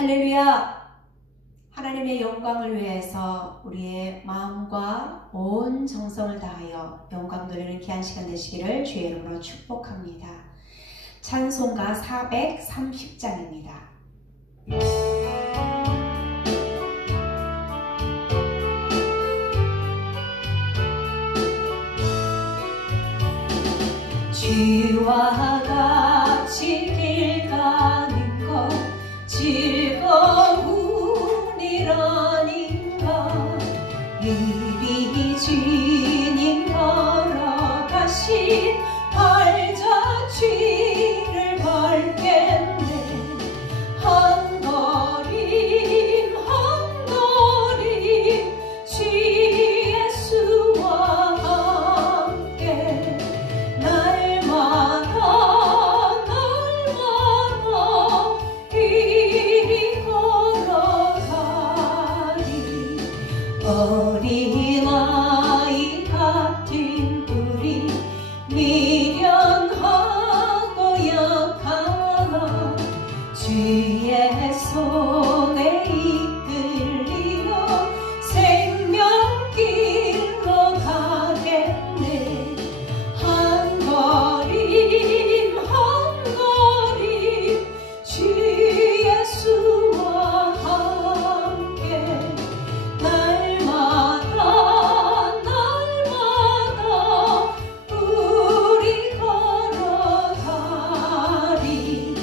할렐루야! 하나님의 영광을 위해서 우리의 마음과 온 정성을 다하여 영광 돌리는 귀한 시간 되시기를 주의 이름으로 축복합니다. 찬송가 430장입니다. 주와 같이 길 가는 것 즐거움이라는가. 이리 주님 걸어가신 발자취를 밟겠네. 한 걸음 한 걸음 주 예수와 함께 날마다 이리 걸어가리. 어린아이 같은 우리 미련하고 약하나 주의 손에 이끌리어 생명길로 가겠네. 한 걸음 한 걸음 주 예수와 함께 날마다 우리 걸어가리.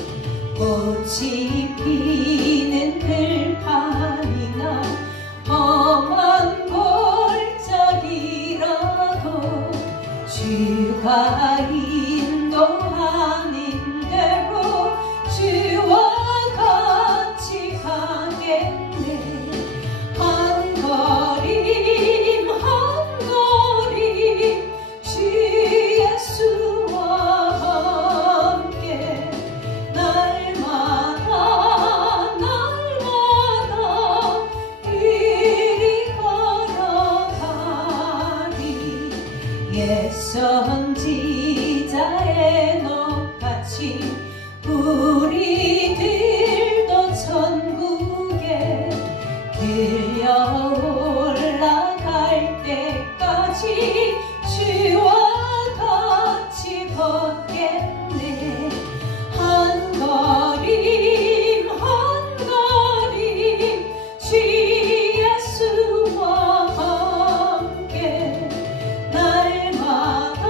꽃이 피는 들판이나 험한 골짜기라도 주가 인도하는 대로 주와 같이 가겠네. 한 걸음 한 걸음 주 예수와 함께 날마다 이리 걸어가리. 옛 선지자의 넋같이 우리들도 천국에 들려 올라갈 때까지 주와 같이 걷겠네. 한 걸음 한 걸음 주 예수와 함께 날마다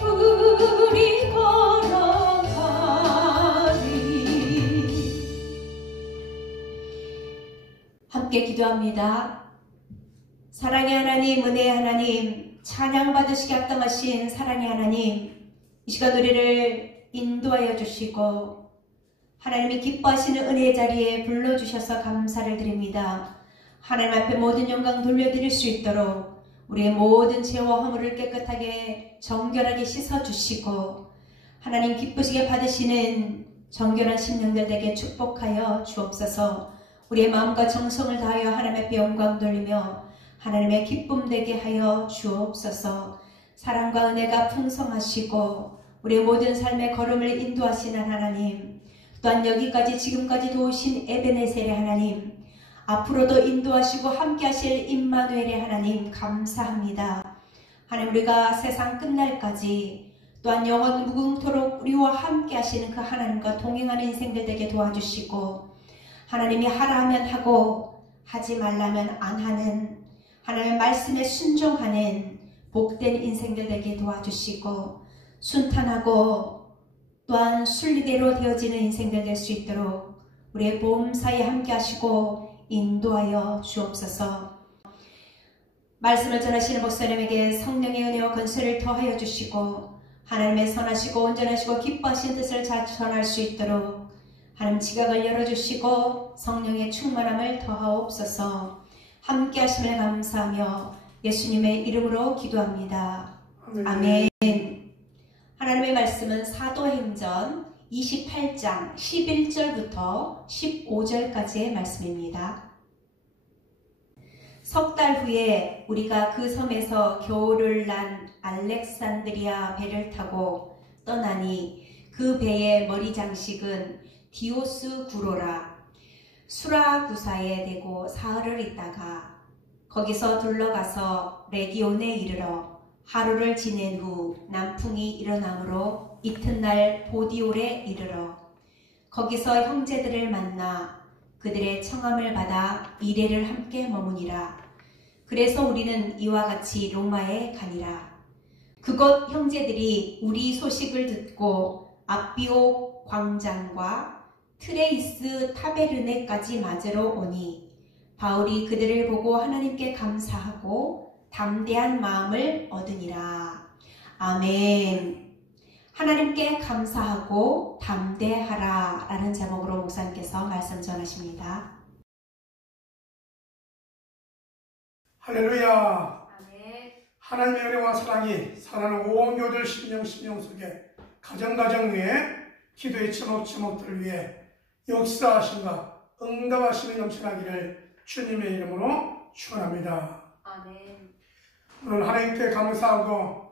우리 걸어가리. 함께 기도합니다. 사랑의 하나님, 은혜의 하나님, 찬양 받으시게 합당하신 사랑의 하나님, 이 시간 우리를 인도하여 주시고 하나님이 기뻐하시는 은혜의 자리에 불러주셔서 감사를 드립니다. 하나님 앞에 모든 영광 돌려드릴 수 있도록 우리의 모든 죄와 허물을 깨끗하게 정결하게 씻어주시고 하나님 기쁘시게 받으시는 정결한 심령들 되게 축복하여 주옵소서. 우리의 마음과 정성을 다하여 하나님 앞에 영광 돌리며 하나님의 기쁨 되게 하여 주옵소서. 사랑과 은혜가 풍성하시고 우리의 모든 삶의 걸음을 인도하시는 하나님, 또한 여기까지 지금까지 도우신 에베네셀의 하나님, 앞으로도 인도하시고 함께 하실 임마누엘의 하나님 감사합니다. 하나님, 우리가 세상 끝날까지 또한 영원 무궁토록 우리와 함께 하시는 그 하나님과 동행하는 인생들 되게 도와주시고 하나님이 하라 하면 하고 하지 말라면 안 하는 하나님의 말씀에 순종하는 복된 인생들 되게 도와주시고 순탄하고 또한 순리대로 되어지는 인생들 될 수 있도록 우리의 보험사에 함께 하시고 인도하여 주옵소서. 말씀을 전하시는 목사님에게 성령의 은혜와 건설을 더하여 주시고 하나님의 선하시고 온전하시고 기뻐하신 뜻을 잘 전할 수 있도록 하나님 지각을 열어주시고 성령의 충만함을 더하옵소서. 함께 하심을 감사하며 예수님의 이름으로 기도합니다. 아멘. 하나님의 말씀은 사도행전 28장 11절부터 15절까지의 말씀입니다. 석 달 후에 우리가 그 섬에서 겨울을 난 알렉산드리아 배를 타고 떠나니 그 배의 머리 장식은 디오스 구로라 수라구사에 대고 사흘을 있다가 거기서 둘러가서 레기온에 이르러 하루를 지낸 후 남풍이 일어나므로 이튿날 보디올에 이르러 거기서 형제들을 만나 그들의 청함을 받아 이레를 함께 머무니라. 그래서 우리는 이와 같이 로마에 가니라. 그곳 형제들이 우리 소식을 듣고 앞비오 광장과 트레이스 타베르네까지 맞으러 오니 바울이 그들을 보고 하나님께 감사하고 담대한 마음을 얻으니라. 아멘. 하나님께 감사하고 담대하라 라는 제목으로 목사님께서 말씀 전하십니다. 할렐루야. 아멘. 하나님의 은혜와 사랑이 사랑하는 온 교들 심령 속에 가정 위에 기도의 제목들 위에 역사하심과 응답하심이 넘쳐나기를 주님의 이름으로 축원합니다. 아멘. 오늘 하나님께 감사하고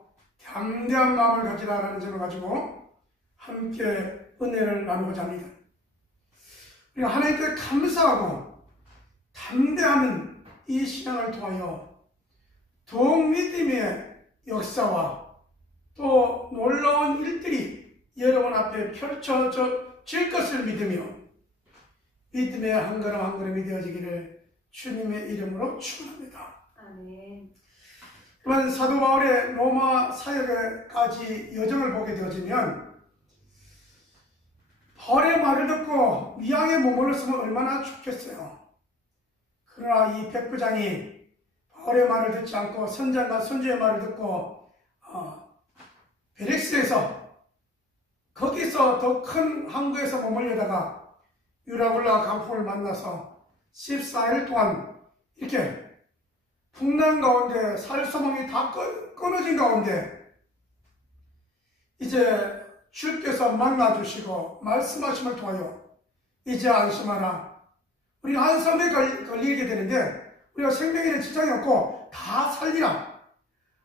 담대한 마음을 가지라라는 점을 가지고 함께 은혜를 나누고자 합니다. 우리가 하나님께 감사하고 담대하는 이 신앙을 통하여 더욱 믿음의 역사와 또 놀라운 일들이 여러분 앞에 펼쳐질 것을 믿으며 믿음의 한 걸음 한 걸음이 되어지기를 주님의 이름으로 축원합니다. 아멘. 그러면 사도 바울의 로마 사역에까지 여정을 보게 되어지면 바울의 말을 듣고 미양에 머물렀으면 얼마나 좋겠어요. 그러나 이 백부장이 바울의 말을 듣지 않고 선장과 선주의 말을 듣고 베렉스에서 거기서 더 큰 항구에서 머물려다가 유라굴라 강풍을 만나서 14일 동안 이렇게 풍랑 가운데 살소망이 다 끊어진 가운데 이제 주께서 만나주시고 말씀하심을 통하여 이제 안심하라. 우리 한 섬에 걸리게 되는데 우리가 생명에는 지장이 없고 다 살리라.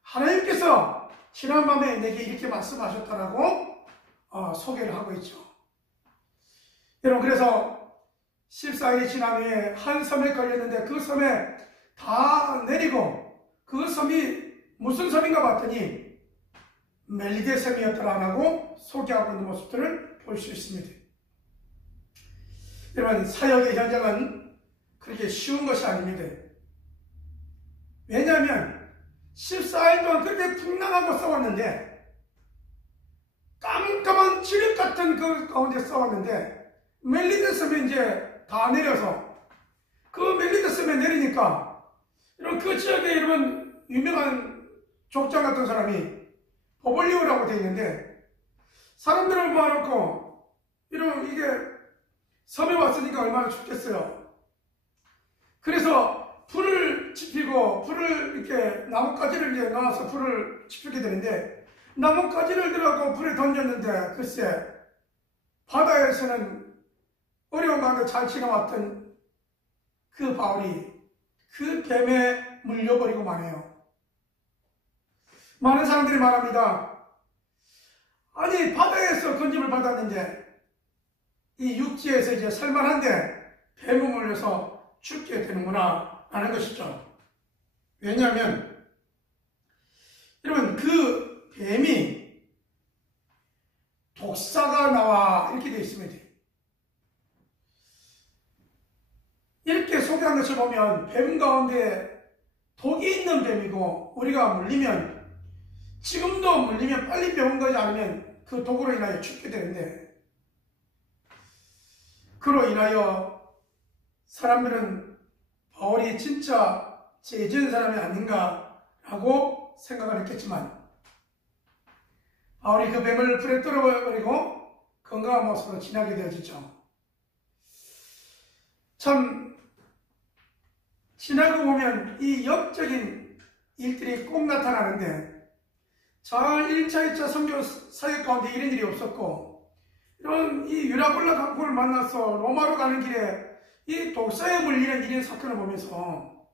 하나님께서 지난밤에 내게 이렇게 말씀하셨다라고 소개를 하고 있죠. 여러분, 그래서 14일이 지난 후에 한 섬에 걸렸는데 그 섬에 다 내리고 그 섬이 무슨 섬인가 봤더니 멜리데 섬이었더라라고 소개하고 있는 모습들을 볼 수 있습니다. 여러분, 사역의 현장은 그렇게 쉬운 것이 아닙니다. 왜냐하면 14일 동안 그렇게 풍랑하고 싸웠는데 깜깜한 지륵 같은 그 가운데 싸웠는데 멜리데 섬에 이제 다 내려서 그 멜리데 섬에 내리니까 이런 그 지역에 이런 유명한 족장 같은 사람이 보볼리오라고 되어 있는데 사람들을 모아놓고 이런 이게 섬에 왔으니까 얼마나 춥겠어요. 그래서 불을 지피고 불을 이렇게 나뭇가지를 이제 넣어서 불을 지피게 되는데 나뭇가지를 들어가고 불에 던졌는데 글쎄 바다에서는 어려운 가운데 잘 지나왔던 그 바울이 그 뱀에 물려버리고 마네요. 많은 사람들이 말합니다. 아니, 바다에서 건짐을 받았는데 이 육지에서 이제 살만한데 뱀에 물려서 죽게 되는구나 라는 것이죠. 왜냐하면 여러분, 그 뱀이 독사가 나와 이렇게 되어 있습니다. 이렇게 소개한 것을 보면 뱀 가운데 독이 있는 뱀이고 우리가 물리면 지금도 물리면 빨리 병원 가지 않으면 그 독으로 인하여 죽게 되는데 그로 인하여 사람들은 바울이 진짜 죄 지은 사람이 아닌가라고 생각을 했겠지만 바울이 그 뱀을 불에 떨어버리고 건강한 모습으로 지나게 되어지죠. 참 지나고 보면 이 역적인 일들이 꼭 나타나는데 잘 1차, 2차 선교 사역 가운데 이런 일이 없었고 이런 이 유라굴라 강풍을 만나서 로마로 가는 길에 이 독사에 물리는 이런 사건을 보면서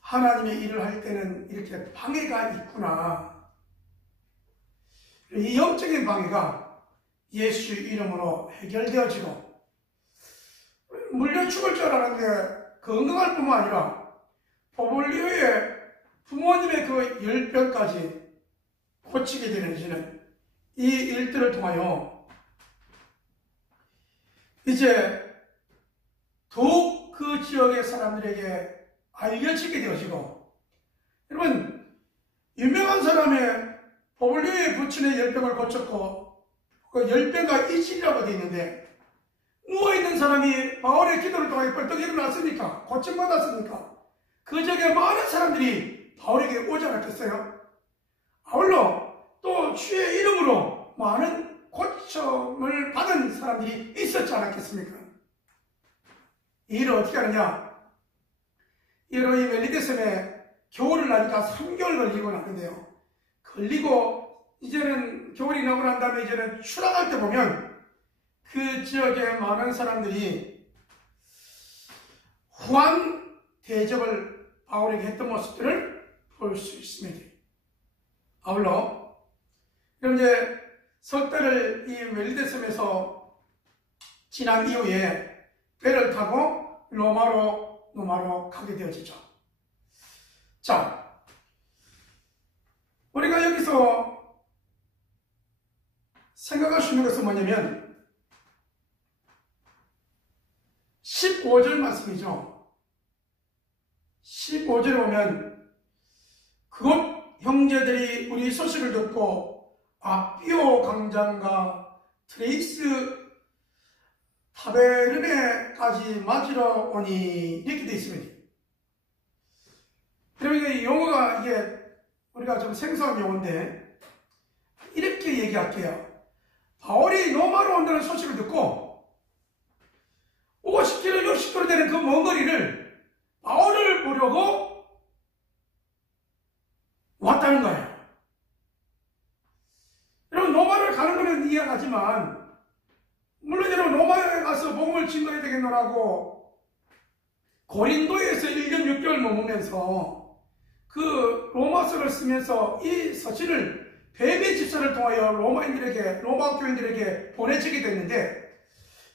하나님의 일을 할 때는 이렇게 방해가 있구나. 이 영적인 방해가 예수 이름으로 해결되어지고 물려 죽을 줄 알았는데 건강할 뿐만 아니라 포볼리오의 부모님의 그 열병까지 고치게 되는 이 일들을 통하여 이제 더욱 그 지역의 사람들에게 알려지게 되어지고, 여러분, 유명한 사람의 포볼리오의 부친의 열병을 고쳤고 그 열병과 이질이라고 되어 있는데, 누워있는 사람이 바울의 기도를 통해 벌떡 일어났습니까? 고침받았습니까? 그 지역에 많은 사람들이 바울에게 오지 않았겠어요? 아울러 또 주의 이름으로 많은 고침을 받은 사람들이 있었지 않았겠습니까? 이 일을 어떻게 하느냐? 여러분, 이 멜리데섬에 겨울을 나니까 3개월 걸리고 나는데요. 걸리고 이제는 겨울이 나고 난 다음에 이제는 추락할 때 보면 그 지역의 많은 사람들이 후한 대접을 바울에게 했던 모습들을 볼 수 있습니다. 아울러 그럼 이제 석 달을 이 멜리데섬에서 지난 이후에 배를 타고 로마로 가게 되어지죠. 자, 우리가 여기서 생각할 수 있는 것은 뭐냐면 15절 말씀이죠. 15절에 보면 그곳 형제들이 우리 소식을 듣고 아피오 강장과 트레이스 타베르네까지 맞으러 오니 이렇게 되어 있습니다. 그러면 이 용어가 이게 우리가 좀 생소한 용어인데 이렇게 얘기할게요. 바울이 로마로 온다는 소식을 듣고 50km, 60km 되는 그 먼 거리를 바울을 보려고 왔다는 거예요. 여러분, 로마를 가는 거는 이해하지만 물론 여러분 로마에 가서 복음을 증거해야 되겠노라고 고린도에서 1년 6개월 머무면서 그 로마서를 쓰면서 이 서신을 베베 집사를 통하여 로마 교인들에게 보내지게 됐는데,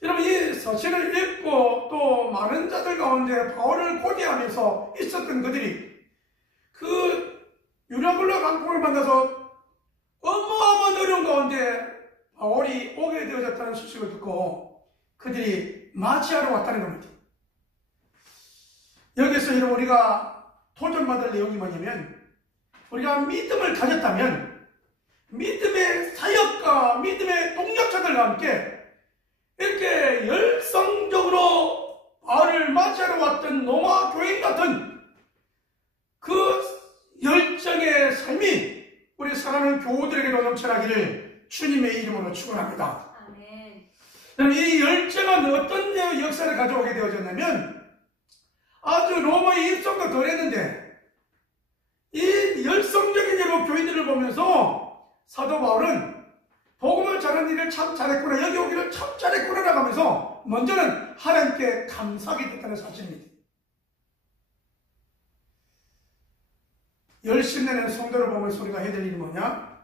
여러분 이 서신을 읽고 또 많은 자들 가운데 바울을 고대하면서 있었던 그들이 그 유라굴라 강풍을 만나서 어마어마한 어려운 가운데 바울이 오게 되어졌다는 소식을 듣고 그들이 맞이하러 왔다는 겁니다. 여기서 여러분 우리가 도전받을 내용이 뭐냐면, 우리가 믿음을 가졌다면 믿음의 사역과 믿음의 동력자들과 함께 이렇게 열성적으로 바울을 맞이하러 왔던 로마 교인 같은 그 열정의 삶이 우리 사랑하는 교우들에게도 넘쳐나기를 주님의 이름으로 축원합니다. 아멘. 이 열정은 어떤 역사를 가져오게 되어졌냐면, 아주 로마의 일성도 덜했는데 이 열성적인 예로 교인들을 보면서 사도 바울은 복음을 전하는 일을 참 잘했구나, 여기 오기를 참 잘했구나 하면서 먼저는 하나님께 감사하게 됐다는 사실입니다. 열심 내는 성도를 보면서 우리가 해야 될 일이 뭐냐?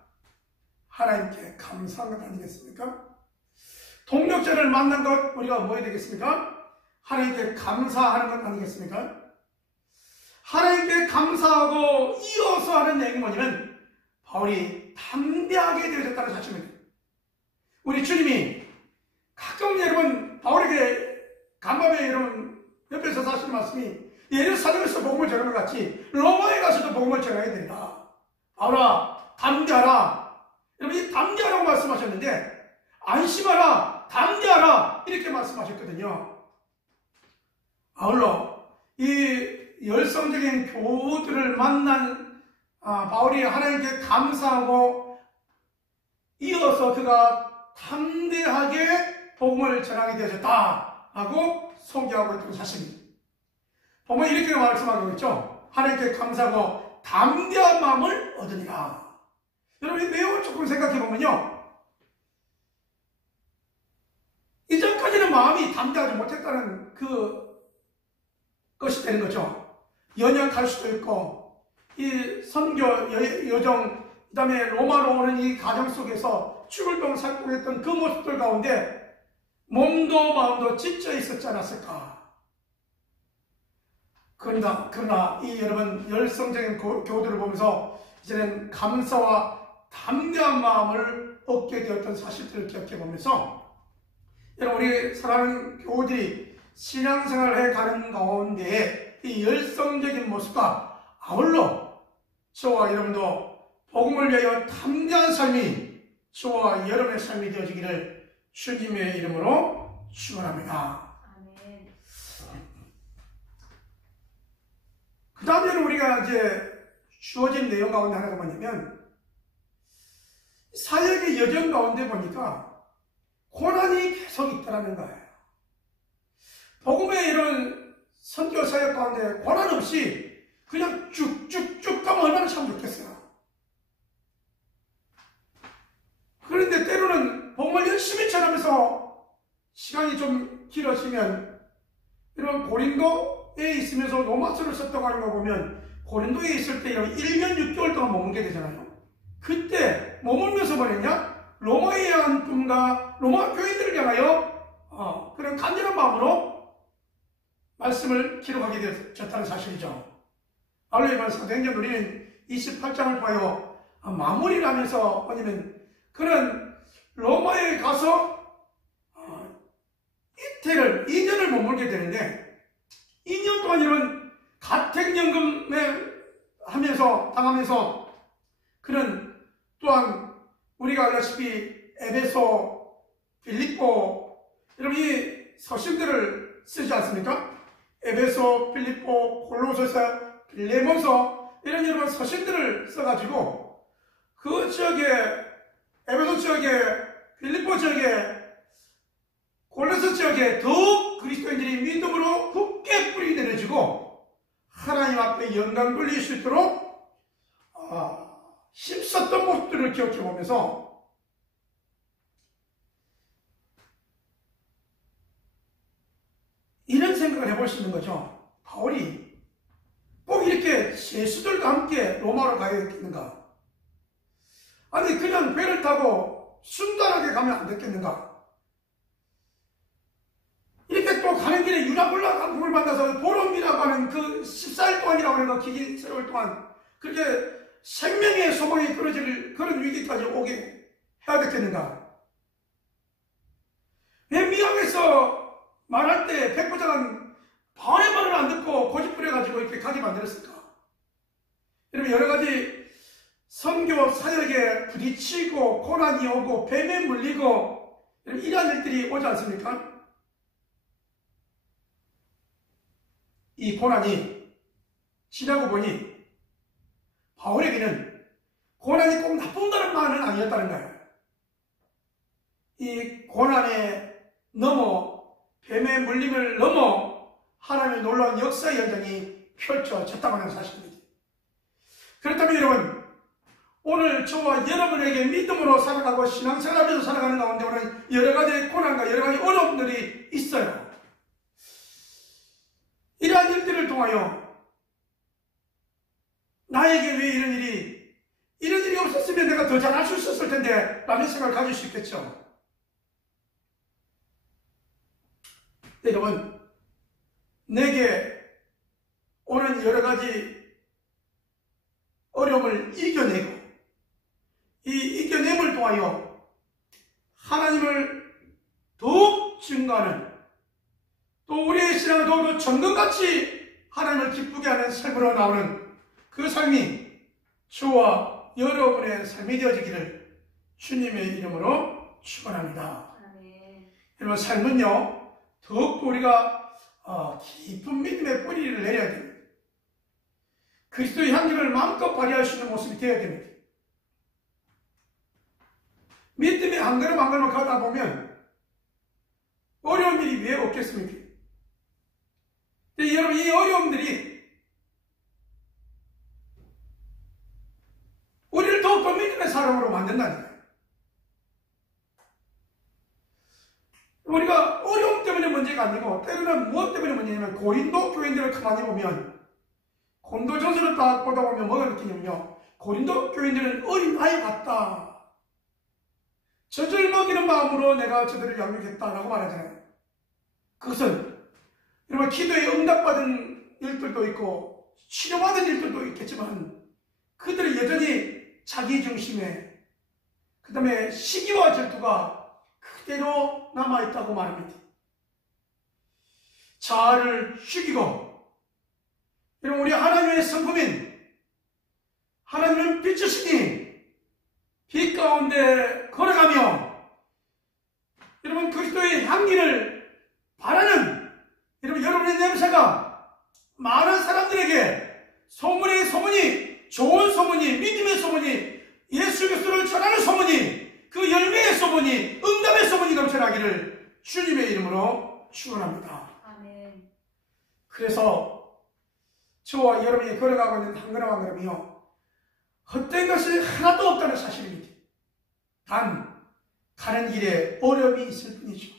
하나님께 감사한 것 아니겠습니까? 동력자를 만난 것 우리가 뭐 해야 되겠습니까? 하나님께 감사하는 것 아니겠습니까? 하나님께 감사하고 이어서 하는 내용이 뭐냐면 바울이 담대하게 되어졌다는 사실입니다. 우리 주님이 가끔 여러분 바울에게 간밤에 여러분 옆에서 사시는 말씀이 예루살렘에서 복음을 전하는 것 같이 로마에 가서도 복음을 전해야 된다. 바울아 담대하라. 여러분 이 담대하라고 말씀하셨는데 안심하라, 담대하라 이렇게 말씀하셨거든요. 아울러 이 열성적인 교우들을 만난 바울이 하나님께 감사하고 이어서 그가 담대하게 복음을 전하게 되어졌다 하고 소개하고 있던 사실입니다. 보면 이렇게 말씀하고 있죠. 하나님께 감사하고 담대한 마음을 얻으니라. 여러분 이 내용을 조금 생각해 보면요, 이전까지는 마음이 담대하지 못했다는 것이 되는 거죠. 연약할 수도 있고 이 선교 여정 그 다음에 로마로 오는 이 가정 속에서 죽을 병 살고 했던 그 모습들 가운데 몸도 마음도 지쳐 있었지 않았을까. 그러나 이 여러분 열성적인 교우들을 보면서 이제는 감사와 담대한 마음을 얻게 되었던 사실들을 기억해 보면서 여러분 우리 사랑하는 교우들이 신앙생활을 해가는 가운데 이 열성적인 모습과 아울러 저와 여러분도 복음을 위하여 담대한 삶이 저와 여러분의 삶이 되어지기를 주님의 이름으로 축원합니다. 아멘. 그 다음에 우리가 이제 주어진 내용 가운데 하나가 뭐냐면 사역의 여정 가운데 보니까 고난이 계속 있다는 거예요. 복음의 이런 선교 사역 가운데 고난 없이 그냥 쭉쭉쭉 가면 얼마나 참 좋겠어요. 그런데 때로는 복음을 열심히 전하면서 시간이 좀 길어지면 이런 고린도에 있으면서 로마서를 썼다고 하는 거 보면 고린도에 있을 때 이런 1년 6개월 동안 머물게 되잖아요. 그때 머물면서 뭐랬냐? 로마에 대한 꿈과 로마 교인들을 향하여 그런 간절한 마음으로 말씀을 기록하게 되었다는 사실이죠. 알로에만 사도행전 우리는 28장을 봐요. 마무리를 하면서 뭐냐면 그는 로마에 가서 이태를 2년을 머물게 되는데 2년 동안 이런 가택연금을 당하면서 그는 또한 우리가 알다시피 에베소, 빌립보 여러분 이 서신들을 쓰지 않습니까? 에베소, 빌립보, 골로새서, 빌레몬서 이런 여러분 서신들을 써가지고 그 지역에 에베소 지역에 빌립보 지역에 골로새 지역에 더욱 그리스도인들이 믿음으로 굳게 뿌리 내려지고 하나님 앞에 영광 돌릴 수 있도록 힘썼던 모습들을 기억해 보면서 이런 생각을 해볼 수 있는 거죠. 바울이 꼭 이렇게 제수들과 함께 로마로 가야겠는가? 아니 그냥 배를 타고 순탄하게 가면 안 됐겠는가? 이렇게 또 가는 길에 유라굴라 강풍을 만나서 보름이라고 하는 그 14일 동안이라고 하는 거 기기 세월 동안 그렇게 생명의 소망이 끊어질 그런 위기까지 오게 해야 됐겠는가? 왜 미학에서 말할 때 백부장은 바울의 말을 안 듣고 고집부려가지고 이렇게 가게 만들었을까? 여러분 여러 가지 선교 사역에 부딪히고 고난이 오고 뱀에 물리고 이런 일들이 오지 않습니까? 이 고난이 지나고 보니 바울에게는 고난이 꼭 나쁜다는 말은 아니었다는 거예요. 이 고난에 넘어 뱀의 물림을 넘어 하나님의 놀라운 역사의 현장이 펼쳐졌다고 하는 사실입니다. 그렇다면 여러분 오늘 저와 여러분에게 믿음으로 살아가고 신앙생활하면서 살아가는 가운데 오는 여러 가지 고난과 여러 가지 어려움들이 있어요. 이러한 일들을 통하여 나에게 왜 이런 일이 없었으면 내가 더 잘할 수 있었을 텐데 라는 생각을 가질 수 있겠죠. 여러분 내게 오는 여러 가지 어려움을 이겨내고 이 이겨냄을 통하여 하나님을 더욱 증거하는 또 우리의 신앙을 더욱 정금같이 하나님을 기쁘게 하는 삶으로 나오는 그 삶이 저와 여러분의 삶이 되어지기를 주님의 이름으로 축원합니다. 여러분 삶은요 더욱 우리가 깊은 믿음의 뿌리를 내려야 됩니다. 그리스도의 향기를 마음껏 발휘할 수 있는 모습이 되어야 됩니다. 믿음이 한 걸음 한 걸음 가다 보면 어려운 일이 왜 없겠습니까? 여러분 이 어려움들이 우리를 더욱더 믿음의 사람으로 만든다니까요. 우리가 어려움 때문에 문제가 아니고 때로는 무엇 때문에 문제냐면 고린도 교인들을 가만히 보면 고린도전서를 딱 보다 보면 뭐가 느끼냐면요 고린도 교인들은 어린아이 같다. 젖을 먹이는 마음으로 내가 저들을 양육했다라고 말하잖아요. 그것은 여러분 기도에 응답받은 일들도 있고 치료받은 일들도 있겠지만 그들이 여전히 자기 중심에 그 다음에 시기와 질투가 그대로 남아있다고 말합니다. 자아를 죽이고 여러분 우리 하나님의 성품인 하나님은 빛이시니 빛 가운데 걸어가며 여러분 그리스도의 향기를 바라는 여러분의 냄새가 많은 사람들에게 소문의 소문이 좋은 소문이 믿음의 소문이 예수 그리스도를 전하는 소문이 그 열매의 소문이 응답의 소문이 넘쳐나기를 주님의 이름으로 축원합니다. 아멘. 그래서 저와 여러분이 걸어가고 있는 한 걸음 한 걸음이요 헛된 것이 하나도 없다는 사실입니다. 단 가는 길에 어려움이 있을 뿐이죠.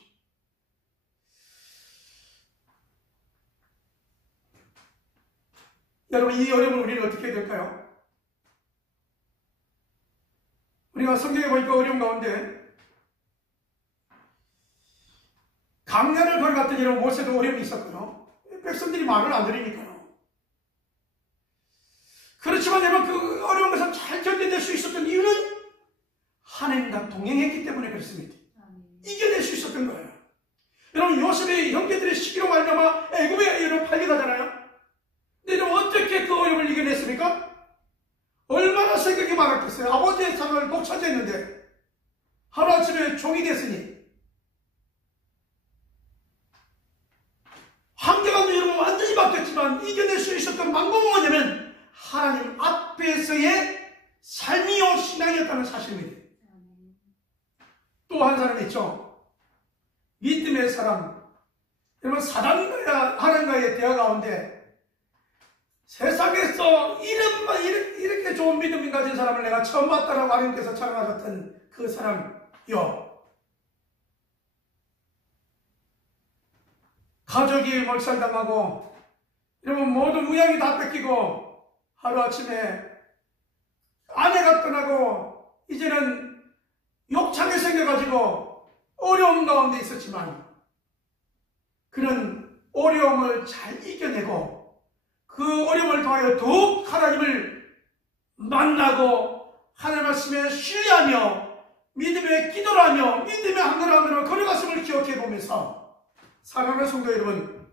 여러분 이 어려움을 우리는 어떻게 해야 될까요? 우리가 성경에 보니까 어려움 가운데 강야를 걸어갔던 이런 모세도 어려움이 있었고요. 백성들이 말을 안 들으니까요. 그렇지만 여러분 그 어려운 것을 잘 견뎌낼 수 있었던 이유는 하나님과 동행했기 때문에 그렇습니다. 이겨낼 수 있었던 거예요. 여러분 요셉의 형제들의 시기로 말미암아 애굽에 여러분 팔려가잖아요. 근데 여러분 어떻게 그 어려움을 이겨냈습니까? 얼마나 생각이 많았겠어요. 아버지의 상을 독차지했는데 하루아침에 종이 됐으니 환경은 여러분 완전히 바뀌었지만 이겨낼 수 있었던 방법은 뭐냐면 하나님 앞에서의 삶이요 신앙이었다는 사실입니다. 또 한 사람이 있죠. 믿음의 사람. 여러분 사단과 하나님과의 대화 가운데 세상에서 이렇게 좋은 믿음을 가진 사람을 내가 처음 봤다라고 하나님께서 찬양하셨던 그 사람이요. 가족이 몰살당하고 여러분 모든 무양이 다 뺏기고 하루아침에 아내가 떠나고 이제는 욕창이 생겨가지고 어려움 가운데 있었지만 그는 어려움을 잘 이겨내고 그 어려움을 통하여 더욱 하나님을 만나고 하나님 말씀에 신뢰하며 믿음의 기도를 하며 믿음의 한 걸음 한 걸음 걸어갔음을 기억해 보면서 사랑하는 성도 여러분,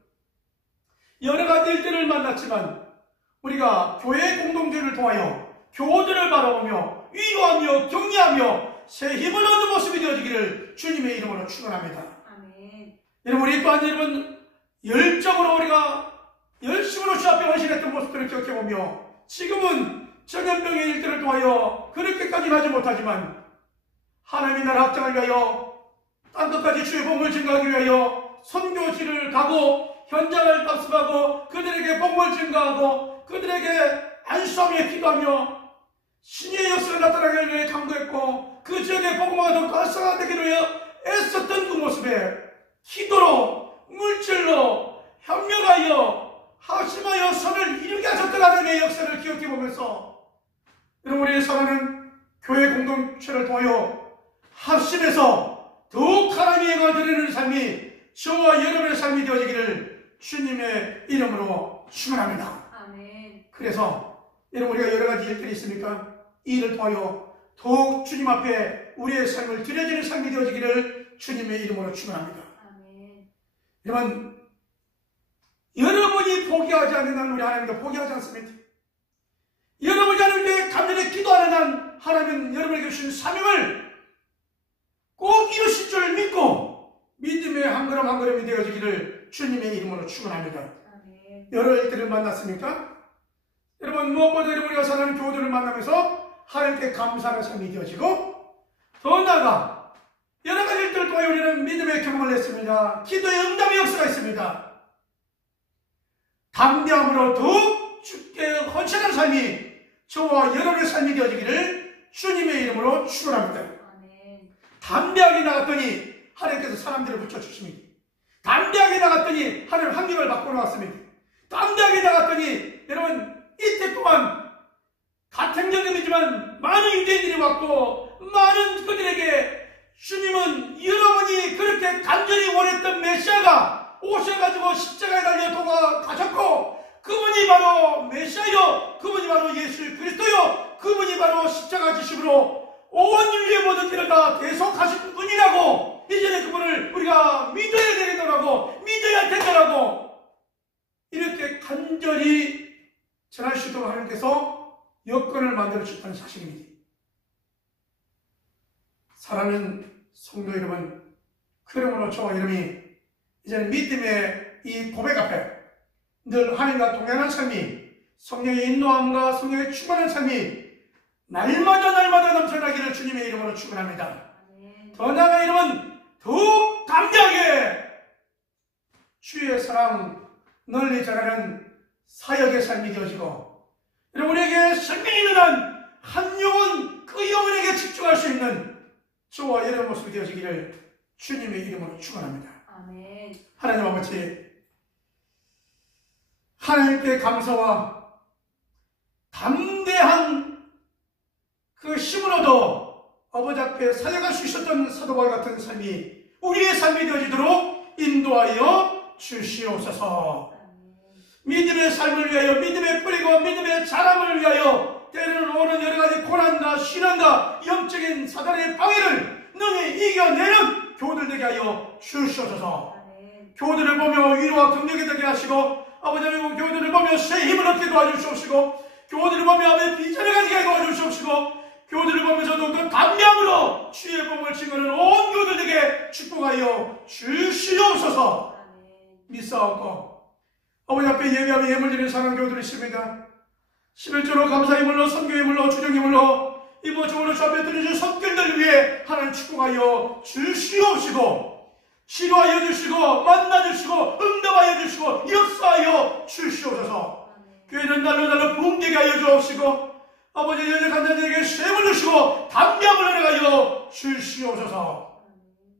여러 가지 일들을 만났지만 우리가 교회 공동체를 통하여 교들을 바라보며 위로하며 격려하며 새 힘을 얻는 모습이 되어지기를 주님의 이름으로 축원합니다. 아멘. 여러분 우리 또한 여러분 열정으로 우리가 열심으로 주 앞에 헌신했던 모습들을 기억해보며 지금은 전염병의 일들을 통하여 그렇게까지는 하지 못하지만 하나님의 나라 확장을 위하여 땅끝까지 주의 복음을 증가하기 위하여 선교지를 가고 현장을 답습하고 그들에게 복음을 증가하고 그들에게 안수하며 기도하며 신의 역사가 나타나기 위해 강구했고 그 지역의 복음화가 더 활성화되기를 위해 애썼던 그 모습에 기도로 물질로 협력하여 하심하여 선을 이루게 하셨던 하나님의 역사를 기억해보면서 여러분 우리의 사랑하는 교회 공동체를 통하여 합심해서 더욱 하나님의 영광을 드리는 삶이 저와 여러분의 삶이 되어지기를 주님의 이름으로 축원합니다. 아멘. 그래서 여러분 우리가 여러 가지 일들이 있습니까? 이 일을 통하여 더욱 주님 앞에 우리의 삶을 드려지는 삶이 되어지기를 주님의 이름으로 축원합니다. 아멘. 여러분 여러분이 포기하지 않는 한 우리 하나님도 포기하지 않습니다. 여러분이 하나님께 간절히 기도하는 한 하나님은 여러분에게 주신 사명을 꼭 이루실 줄 믿고 믿음의 한 걸음 한 걸음이 되어지기를 주님의 이름으로 축원합니다. 아멘. 여러 일들을 만났습니까? 여러분 무엇보다 우리가 사랑하는 교우들을 만나면서 하나님께 감사하는 삶이 되어지고 더 나아가 여러 가지 일들을 통해 우리는 믿음의 경험을 했습니다. 기도의 응답의 역사가 있습니다. 담대함으로 더욱 주께 헌신하는 삶이 저와 여러분의 삶이 되어지기를 주님의 이름으로 축원합니다. 아멘. 담대하게 나갔더니 하나님께서 사람들을 붙여주십니다. 담대하게 나갔더니 하나님 환경을 바꿔 놓았습니다. 담대하게 나갔더니 여러분 이때 동안 같은 경험이지만 많은 유대인들이 왔고 많은 그들에게 주님은 여러분이 그렇게 간절히 원했던 메시아가 오셔가지고 십자가에 달려 돌아가셨고 그분이 바로 메시아요, 그분이 바로 예수 그리스도요, 그분이 바로 십자가 지심으로 온 인류의 모든 길을 다 대속하신 분이라고 이제는 그분을 우리가 믿어야 되겠더라고, 믿어야 된다라고 이렇게 간절히 전할 수 있도록 하나님께서 여건을 만들어 주셨다는 사실입니다. 사랑하는 성도 여러분, 그러므로 저와 여러분이 이제는 믿음의 이 고백 앞에 늘 하나님과 동행하는 삶이, 성령의 인도함과 성령의 충만한 삶이 날마다 넘쳐나기를 주님의 이름으로 축원합니다. 더 나아가 여러분, 더욱 담대하게 주의 사랑 널리 전하는 사역의 삶이 되어지고 여러분에게 생명이 있는 한 영혼, 그 영혼에게 집중할 수 있는 저와 여러분 모습이 되어지기를 주님의 이름으로 축원합니다. 아멘. 하나님 아버지, 하나님께 감사와 담대한 그 힘으로도 아버지 앞에 사역할 수 있었던 사도와 같은 삶이 우리의 삶이 되어지도록 인도하여 주시옵소서. 믿음의 삶을 위하여, 믿음의 뿌리고 믿음의 자람을 위하여 때로는 오는 여러가지 고난과 신앙과 영적인 사단의 방해를 능히 이겨내는 교우들 되게 하여 주시옵소서. 교우들을 보며 위로와 긍정이 되게 하시고 아버지 하나님, 교우들을 보며 새 힘을 얻게 도와주시옵시고 교우들을 보며 아버지 비전을 가지게 도와주시옵시고 교우들을 보면서 더욱더 담대함으로 주의 복음을 증거하는 온 교우들에게 축복하여 주시옵소서. 믿사옵고 아버지 앞에 예배하며 예물 드리는 사랑하는 교우들이 있습니다. 11조로 감사의 물로 선교의 물로 주정의 물로 이모적으로 주 앞에 드려진 성결들 위해 하나님 축복하여 주시옵시고 치료하여 주시고 만나주시고 응답하여 주시고 역사하여 주시옵소서. 교회는 날로 부흥되게 하여 주옵시고 아버지 연약한 자들에게 셈을 주시고 담대함을 허락하여 주시옵소서.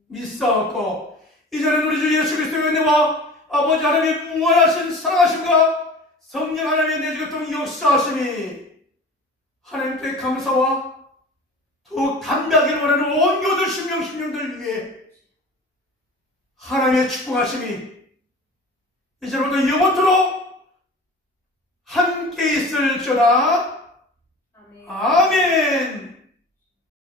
믿사옵고 이전에 우리 주 예수 그리스도의 은혜와 아버지 하나님의 무한하신 사랑하심과 성령 하나님의 내주교통 역사하심이 하나님께 감사와 더욱 담대하기를 원하는 온 교들 신명들 위해 하나님의 축복하심이 이제부터 영원토록 함께 있을지어다. 아멘.